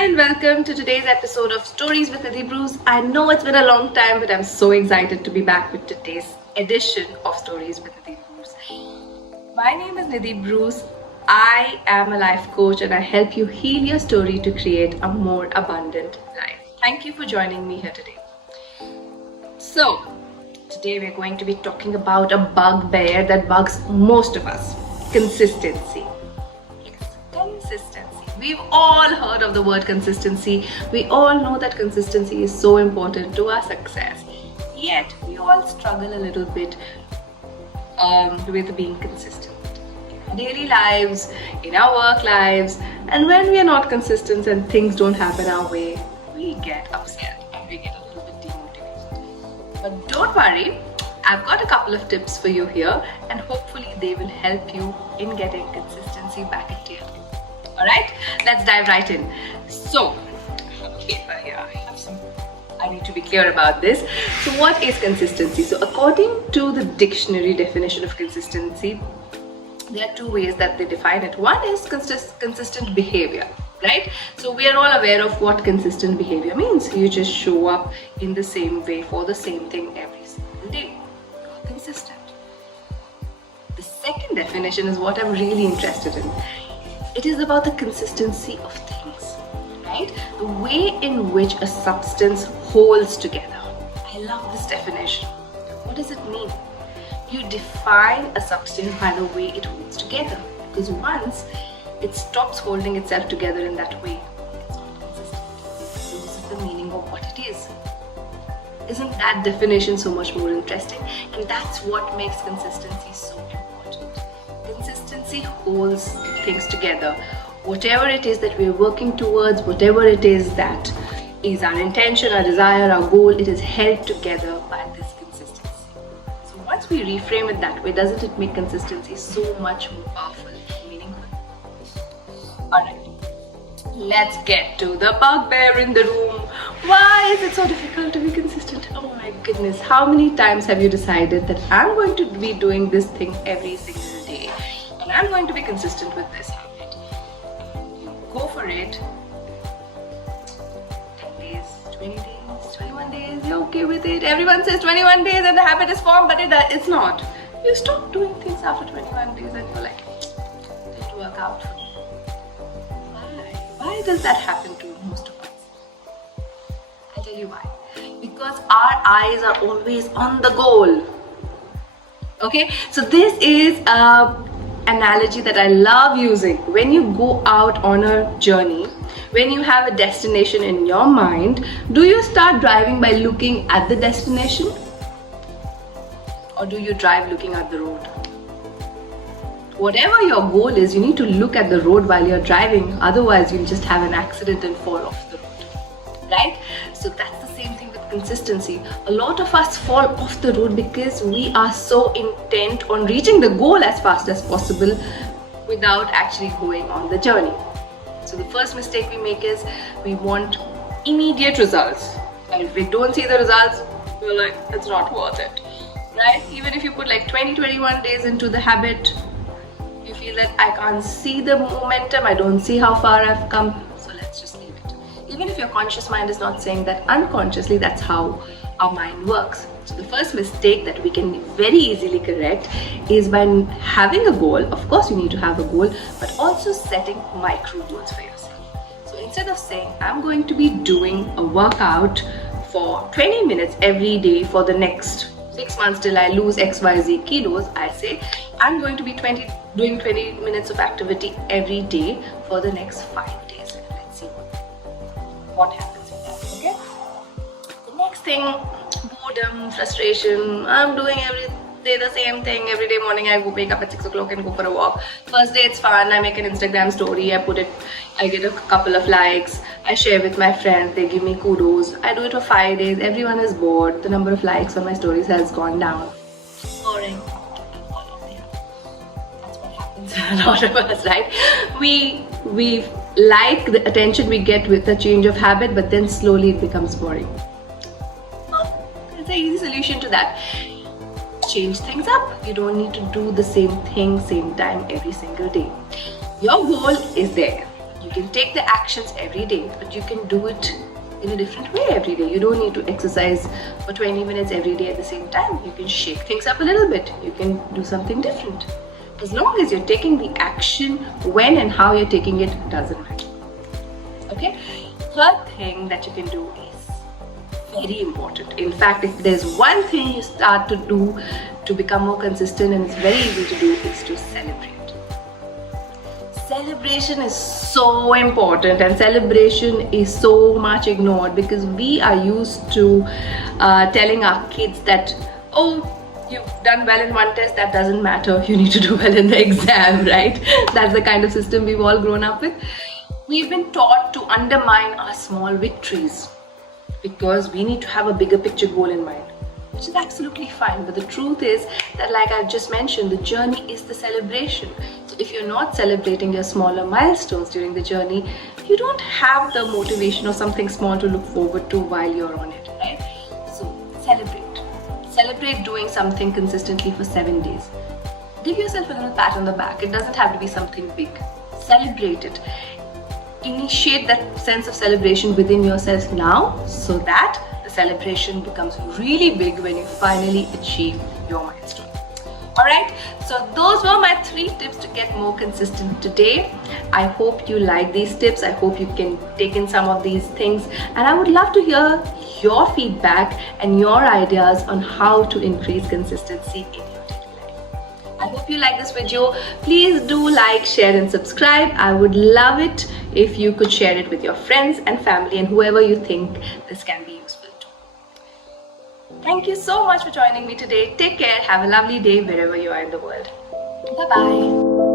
and welcome to today's episode of Stories with Nidhi Bruce. I know it's been a long time, but I'm so excited to be back with today's edition of Stories with Nidhi Bruce. My name is Nidhi Bruce. I am a life coach and I help you heal your story to create a more abundant life. Thank you for joining me here today. So, today we're going to be talking about a bugbear that bugs most of us. Consistency. Yes, consistency. We've all heard of the word consistency. We all know that consistency is so important to our success. Yet, we all struggle a little bit with being consistent. In our daily lives, in our work lives, and when we are not consistent and things don't happen our way, we get upset and we get a little bit demotivated. But don't worry, I've got a couple of tips for you here, and hopefully they will help you in getting consistency back into your life. Alright, let's dive right in. So, paper here, I need to be clear about this. So what is consistency? So according to the dictionary definition of consistency, there are two ways that they define it. One is consistent behavior, right? So we are all aware of what consistent behavior means. You just show up in the same way for the same thing every single day. You're consistent. The second definition is what I'm really interested in. It is about the consistency of things, right? The way in which a substance holds together. I love this definition. What does it mean? You define a substance by the way it holds together, because once it stops holding itself together in that way, it's not consistent. It loses the meaning of what it is. Isn't that definition so much more interesting? And that's what makes consistency so important. Consistency holds things together. Whatever it is that we're working towards, whatever it is that is our intention, our desire, our goal, it is held together by this consistency. So once we reframe it that way, doesn't it make consistency so much more powerful and meaningful? Alright, let's get to the bugbear in the room. Why is it so difficult to be consistent? Oh my goodness, how many times have you decided that I'm going to be doing this thing every single day and I'm going to be consistent with this habit? You go for it. 10 days, 20 days, 21 days, you're okay with it. Everyone says 21 days and the habit is formed, but it's not. You stop doing things after 21 days and you're like, it didn't work out for me. Why does that happen to most of us? I'll tell you why. Because our eyes are always on the goal. Okay, so this is an analogy that I love using. When you go out on a journey, when you have a destination in your mind, do you start driving by looking at the destination? Or do you drive looking at the road? Whatever your goal is, you need to look at the road while you're driving. Otherwise, you'll just have an accident and fall off the road. Right? So that's the same thing with consistency. A lot of us fall off the road because we are so intent on reaching the goal as fast as possible without actually going on the journey. So the first mistake we make is we want immediate results. And if we don't see the results, we're like, it's not worth it. Right? Even if you put like 20-21 days into the habit, you feel that I can't see the momentum, I don't see how far I've come, so let's just leave it. Even if your conscious mind is not saying that, unconsciously that's how our mind works. So the first mistake that we can very easily correct is by having a goal. Of course you need to have a goal, but also setting micro goals for yourself. So instead of saying I'm going to be doing a workout for 20 minutes every day for the next 6 months till I lose XYZ kilos, I say I'm going to be doing 20 minutes of activity every day for the next 5 days. Let's see what happens with that, okay? The next thing, boredom, frustration. I'm doing every day the same thing. Every day morning I go wake up at 6 o'clock and go for a walk. First day it's fun, I make an Instagram story, I get a couple of likes, I share with my friends, they give me kudos. I do it for 5 days, everyone is bored, the number of likes on my stories has gone down. Boring. That's what happens to a lot of us, right? We like the attention we get with a change of habit, but then slowly it becomes boring. There's an easy solution to that. Change things up. You don't need to do the same thing, same time every single day. Your goal is there. You You can take the actions every day, but you can do it in a different way every day. You don't need to exercise for 20 minutes every day at the same time. You can shake things up a little bit. You can do something different. As long as you're taking the action, when and how you're taking it doesn't matter. Okay? Third thing that you can do is very important. In fact, if there's one thing you start to do to become more consistent, and it's very easy to do, is to celebrate. Celebration is so important, and celebration is so much ignored because we are used to telling our kids that, oh, you've done well in one test, that doesn't matter, you need to do well in the exam, right? That's the kind of system we've all grown up with. We've been taught to undermine our small victories because we need to have a bigger picture goal in mind, which is absolutely fine. But the truth is that, like I've just mentioned, the journey is the celebration. So if you're not celebrating your smaller milestones during the journey, you don't have the motivation or something small to look forward to while you're on it, right? So celebrate. Celebrate doing something consistently for 7 days. Give yourself a little pat on the back. It doesn't have to be something big. Celebrate it. Initiate that sense of celebration within yourself now, so that the celebration becomes really big when you finally achieve your milestone. Alright, so those were my 3 tips to get more consistent today. I hope you like these tips. I hope you can take in some of these things, and I would love to hear your feedback and your ideas on how to increase consistency in your daily life. I hope you like this video. Please do like, share and subscribe. I would love it if you could share it with your friends and family and whoever you think this can be useful to. Thank you so much for joining me today. Take care. Have a lovely day wherever you are in the world. Bye-bye.